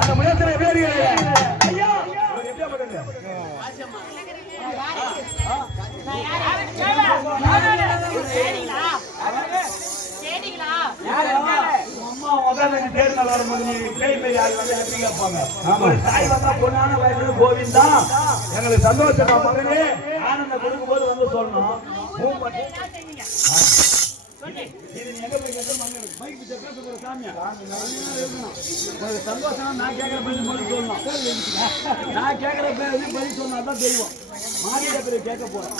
அந்த முயற்சியை எப்படி ஐயா கோவிந்தா எங்களுக்கு சந்தோஷம் மகனே ஆனந்த கொடுக்கும் போது வந்து சொல்லணும் சந்தோஷம் நான் கேட்கிற பதில் சொல்லணும் நான் கேட்கிற பதில் சொன்னா தான் தெரியும் மாநில பேர் கேட்க போறேன்